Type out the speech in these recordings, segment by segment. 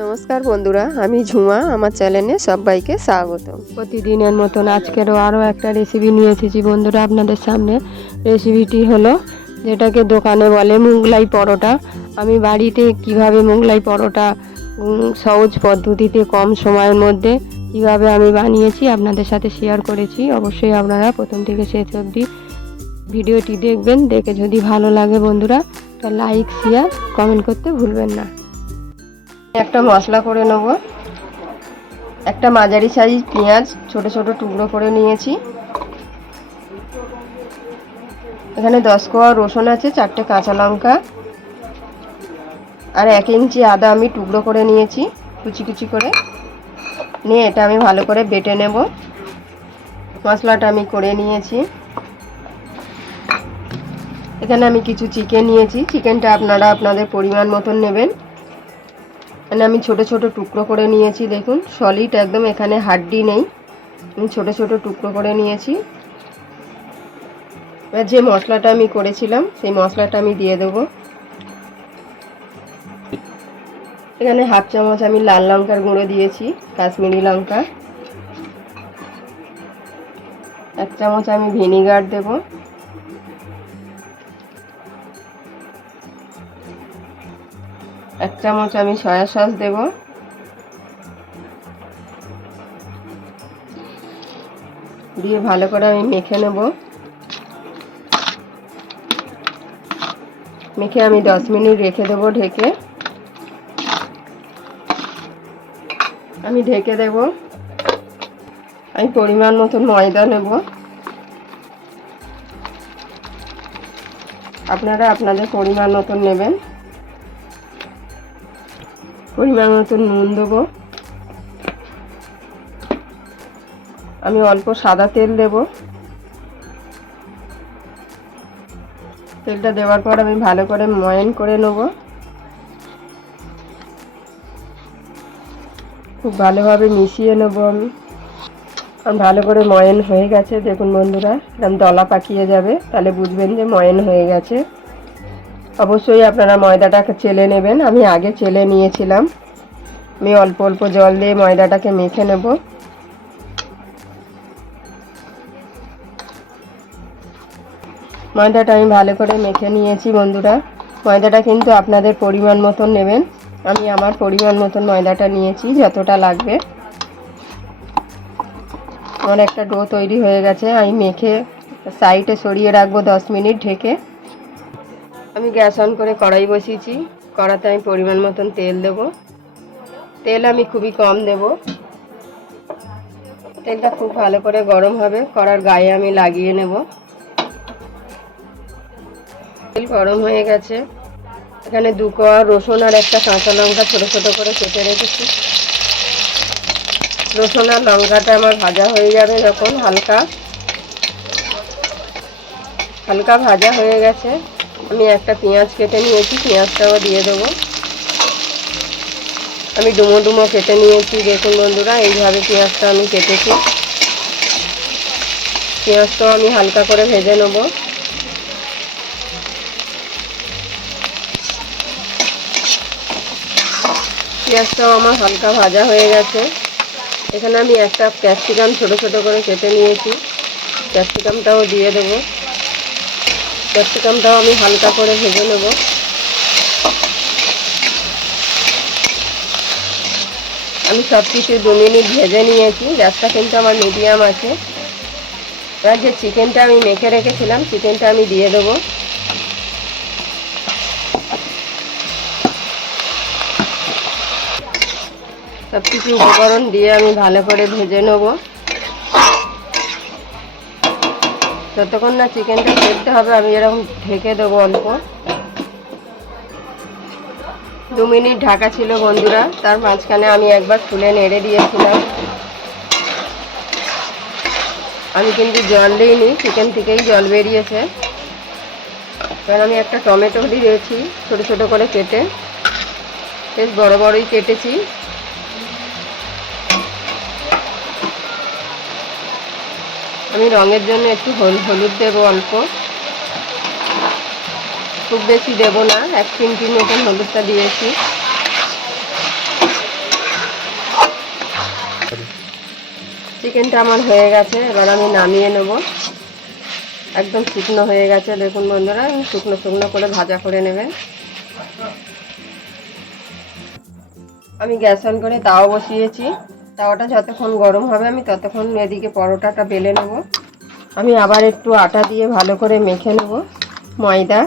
নমস্কার বন্ধুরা, আমি ঝুমা। আমার চ্যানেলে সবাইকে স্বাগত। প্রতিদিনের মতন আজকেরও আরও একটা রেসিপি নিয়ে এসেছি বন্ধুরা আপনাদের সামনে। রেসিপিটি হলো যেটাকে দোকানে বলে মোগলাই পরোটা। আমি বাড়িতে কিভাবে মোগলাই পরোটা সহজ পদ্ধতিতে কম সময়ের মধ্যে কিভাবে আমি বানিয়েছি আপনাদের সাথে শেয়ার করেছি। অবশ্যই আপনারা প্রথম থেকে শেষ অবধি ভিডিওটি দেখবেন। দেখে যদি ভালো লাগে বন্ধুরা, তা লাইক শেয়ার কমেন্ট করতে ভুলবেন না। একটা মশলা করে নেব। একটা মাঝারি সাইজ পেঁয়াজ ছোট ছোট টুকরো করে নিয়েছি। এখানে 10 কোয়া রসুন আছে, 4টে কাঁচা লঙ্কা আর 1 ইঞ্চি আদা আমি টুকরো করে নিয়েছি কুচি কুচি করে। নিয়ে এটা আমি ভালো করে বেটে নেব। মশলাটা আমি করে নিয়েছি। এখানে আমি কিছু চিকেন নিয়েছি। চিকেনটা আপনারা আপনাদের পরিমাণ মতন নেবেন। এখানে আমি ছোট ছোট টুকরো করে নিয়েছি, দেখুন সলিড একদম, এখানে হাড্ডি নেই। আমি ছোট ছোট টুকরো করে নিয়েছি। এবার যে মশলাটা আমি করেছিলাম সেই মশলাটা আমি দিয়ে দেব। এখানে হাফ চামচ আমি লাল লঙ্কার গুঁড়ো দিয়েছি, কাশ্মীরি লঙ্কা। 1 চামচ আমি ভিনিগার দেব। 1 চামচ আমি সয়া সস দেব। দিয়ে ভালো করে আমি মেখে নেব। মেখে আমি 10 মিনিট রেখে দেবো ঢেকে। আমি ঢেকে দেব। আমি পরিমাণ মতন ময়দা নেব। আপনারা আপনাদের পরিমাণ মতন নেবেন। পরিমাণ মতন নুন দেবো। আমি অল্প সাদা তেল দেব। তেলটা দেওয়ার পর আমি ভালো করে ময়ান করে নেব। খুব ভালোভাবে মিশিয়ে নেব আমি। ভালো করে ময়ান হয়ে গেছে, দেখুন বন্ধুরা এরকম দলা পাকিয়ে যাবে, তাহলে বুঝবেন যে ময়ান হয়ে গেছে। অবশ্যই আপনারা ময়দাটাকে চেলে নেবেন। আমি আগে চেলে নিয়েছিলাম। আমি অল্প অল্প জল দিয়ে ময়দাটাকে মেখে নেব। ময়দাটা আমি ভালো করে মেখে নিয়েছি বন্ধুরা। ময়দাটা কিন্তু আপনাদের পরিমাণ মতন নেবেন। আমি আমার পরিমাণ মতন ময়দাটা নিয়েছি, যতটা লাগবে। আমার একটা ডো তৈরি হয়ে গেছে। আমি মেখে সাইডে সরিয়ে রাখবো 10 মিনিট ঢেকে। আমি গ্যাস অন করে কড়াই বসিয়েছি। কড়াতে আমি পরিমাণ মতন তেল দেব। তেল আমি খুবই কম দেব। তেলটা খুব ভালো করে গরম হবে, কড়ার গায়ে আমি লাগিয়ে নেব। তেল গরম হয়ে গেছে। এখানে 2 কোয়া রসুন আর একটা কাঁচা লঙ্কা ছোট ছোট করে কেটে রেখেছি। রসুন আর লঙ্কাটা আমার ভাজা হয়ে যাবে যখন হালকা হালকা ভাজা হয়ে গেছে, আমি একটা পেঁয়াজ কেটে নিয়েছি, পেঁয়াজটাও দিয়ে দেবো। আমি ডুমো ডুমো কেটে নিয়েছি, দেখুন বন্ধুরা এইভাবে পেঁয়াজটা আমি কেটেছি। পেঁয়াজটাও আমি হালকা করে ভেজে নেব। পেঁয়াজটাও আমার হালকা ভাজা হয়ে গেছে। এখানে আমি একটা ক্যাপসিকাম ছোট ছোট করে কেটে নিয়েছি, ক্যাপসিকামটাও দিয়ে দেবো। ক্যাপসিকামটাও আমি হালকা করে ভেজে নেব। আমি সব কিছু 2 মিনিট ভেজে নিয়েছি। গ্যাসটা কিন্তু আমার মিডিয়াম আছে। এবার যে চিকেনটা আমি মেখে রেখেছিলাম, চিকেনটা আমি দিয়ে দেবো। সব কিছু উপকরণ দিয়ে আমি ভালো করে ভেজে নেব। যতক্ষণ না চিকেনটা সেদ্ধ হবে আমি এরকম ঢেকে দেবো অল্প। 2 মিনিট ঢাকা ছিল বন্ধুরা, তার মাঝখানে আমি একবার খুলে নেড়ে দিয়েছিলাম। আমি কিন্তু জল দিইনি, চিকেন থেকেই জল বেরিয়েছে। এবার আমি একটা টমেটো দিয়েছি ছোট ছোট করে কেটে, বেশ বড় বড়ই কেটেছি। আমি রঙের জন্য একটু হলুদ দেবো অল্প, খুব বেশি দেব না, 1 চিমটির মতন হলুদটা দিয়েছি। চিকেনটা আমার হয়ে গেছে, এবার আমি নামিয়ে নেব। একদম শুকনো হয়ে গেছে দেখুন বন্ধুরা, শুকনো শুকনো করে ভাজা করে নেবেন। আমি গ্যাস অন করে তাওয়া বসিয়েছি, তাওয়াটা যতক্ষণ গরম হবে আমি ততক্ষণ এদিকে পরোটাটা বেলে নেব। আমি আবার একটু আটা দিয়ে ভালো করে মেখে নেব ময়দা।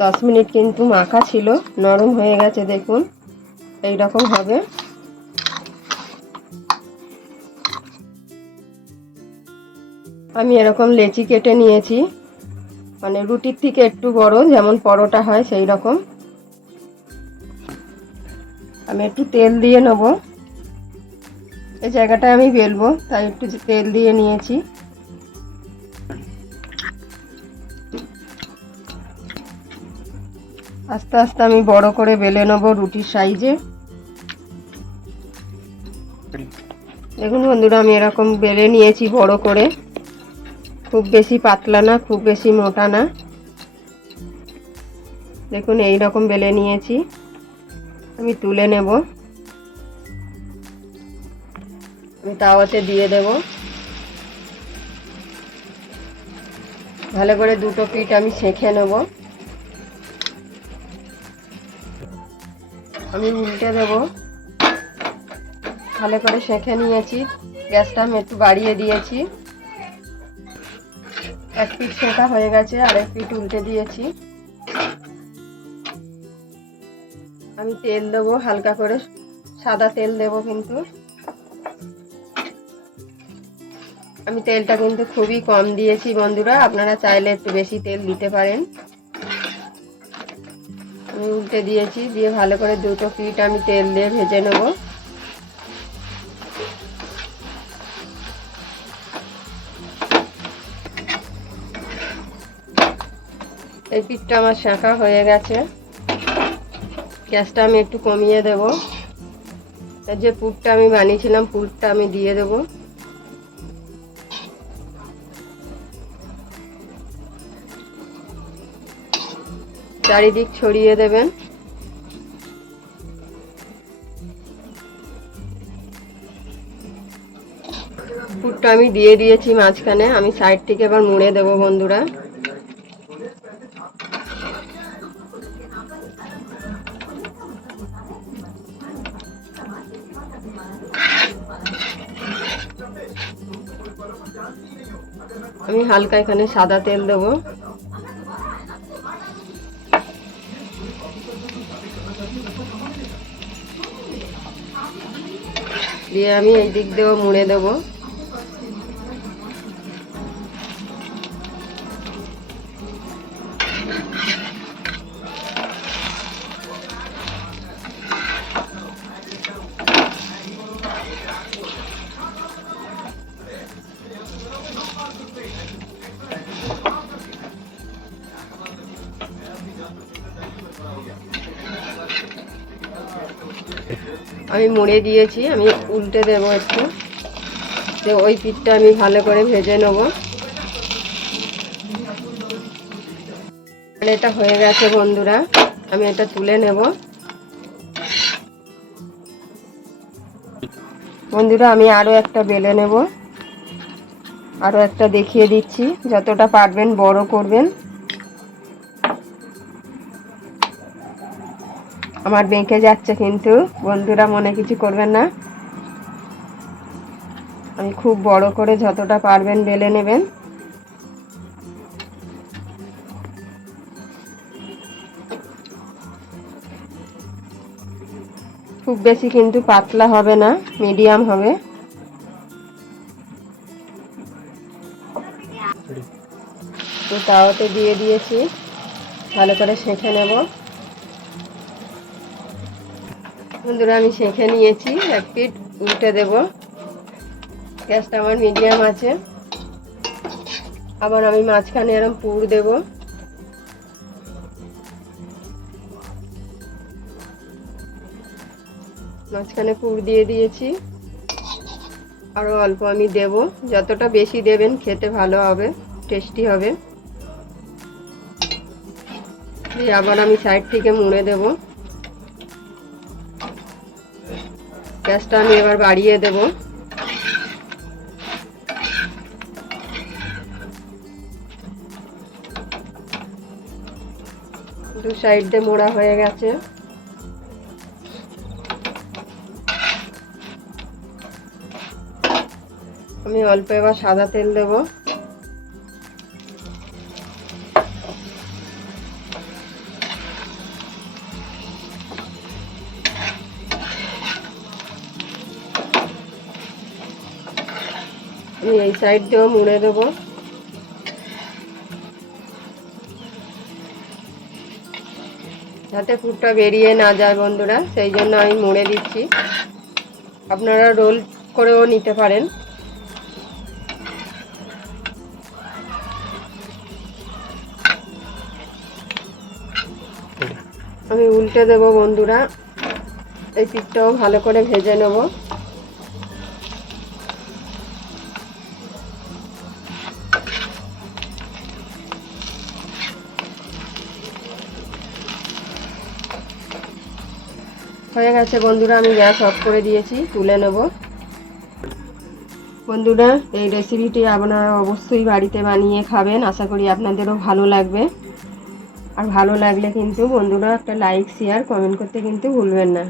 10 মিনিট কিন্তু মাখা ছিল, নরম হয়ে গেছে দেখুন, এই রকম হবে। আমি এরকম লেচি কেটে নিয়েছি, মানে রুটির থেকে একটু বড়, যেমন পরোটা হয় সেই রকম। আমি একটু তেল দিয়ে নেব, এই জায়গাটায় আমি বেলবো তাই একটু তেল দিয়ে নিয়েছি। আস্তে আস্তে আমি বড় করে বেলে নেব রুটির সাইজে। দেখুন বন্ধুরা, আমি এরকম বেলে নিয়েছি বড় করে, খুব বেশি পাতলা না, খুব বেশি মোটা না। দেখুন এই রকম বেলে নিয়েছি, আমি তুলে নেব। আমি তাওয়াতে দিয়ে দেব, ভালো করে দুটো পিঠ আমি সেঁকে নেব। আমি উল্টে দেব, ভালো করে সেঁকে নিয়েছি। গ্যাসটা আমি একটু বাড়িয়ে দিয়েছি। এক পিঠ সেঁকা হয়ে গেছে, আর এক পিঠ উল্টে দিয়েছি। আমি তেল দেবো হালকা করে, সাদা তেল দেবো কিন্তু। আমি তেলটা কিন্তু খুবই কম দিয়েছি বন্ধুরা, আপনারা চাইলে একটু বেশি তেল দিতে পারেন। আমি উল্টে দিয়েছি, দিয়ে ভালো করে দুটো পিঠ আমি তেল দিয়ে ভেজে নেব। এই পিঠটা আমার শাঁকা হয়ে গেছে, গ্যাসটা আমি একটু কমিয়ে দেব। যে পুরটা আমি বানিয়েছিলাম পুরটা আমি দিয়ে দেব। চারিদিক ছড়িয়ে দেবেন। পুরটা আমি দিয়ে দিয়েছি মাঝখানে, আমি সাইড থেকে এবার মুড়ে দেব বন্ধুরা। আমি হালকা এখানে সাদা তেল দেব। দিয়ে আমি এই দিক দিয়েও মুড়ে দেব। আমি মুড়ে দিয়েছি, আমি উল্টে দেব একটু, যে ওই পিঠটা আমি ভালো করে ভেজে নেব। এটা হয়ে গেছে বন্ধুরা, আমি এটা তুলে নেব। বন্ধুরা আমি আরও একটা বেলে নেব, আরও একটা দেখিয়ে দিচ্ছি, যতটা পারবেন বড় করবেন। আমার বেঁকে যাচ্ছে কিন্তু বন্ধুরা, মনে কিছু করবেন না। আমি খুব বড় করে যতটা পারবেন বেলে নেবেন। খুব বেশি কিন্তু পাতলা হবে না, মিডিয়াম হবে। তো তাওয়াতে দিয়ে দিয়েছি, ভালো করে সেঁকে নেব। বন্ধুরা আমি সেঁকে নিয়েছি, এক পিঠ উল্টে দেব। গ্যাসটা আমার মিডিয়াম আছে। আবার আমি মাঝখানে এরকম পুর দেব। মাঝখানে পুর দিয়ে দিয়েছি, আরও অল্প আমি দেব। যতটা বেশি দেবেন খেতে ভালো হবে, টেস্টি হবে। দিয়ে আবার আমি সাইড থেকে মুড়ে দেব। গ্যাসটা আমি এবার বাড়িয়ে দেব। সাইড দিয়ে মোড়া হয়ে গেছে। আমি অল্প এবার সাদা তেল দেব। আমি এই সাইড দিয়েও মুড়ে দেবো। যাতে পুরটা বেরিয়ে না যায় বন্ধুরা, সেই জন্য আমি মুড়ে দিচ্ছি। আপনারা রোল করেও নিতে পারেন। আমি উল্টে দেব বন্ধুরা। এই পিঠটাও ভালো করে ভেজে নেব। হয়ে গেছে বন্ধুরা, আমি গ্যাস অফ করে দিয়েছি, তুলে নেব। বন্ধুরা, এই রেসিপিটি আপনারা অবশ্যই বাড়িতে বানিয়ে খাবেন। আশা করি আপনাদেরও ভালো লাগবে। আর ভালো লাগলে কিন্তু বন্ধুরা একটা লাইক, শেয়ার, কমেন্ট করতে কিন্তু ভুলবেন না।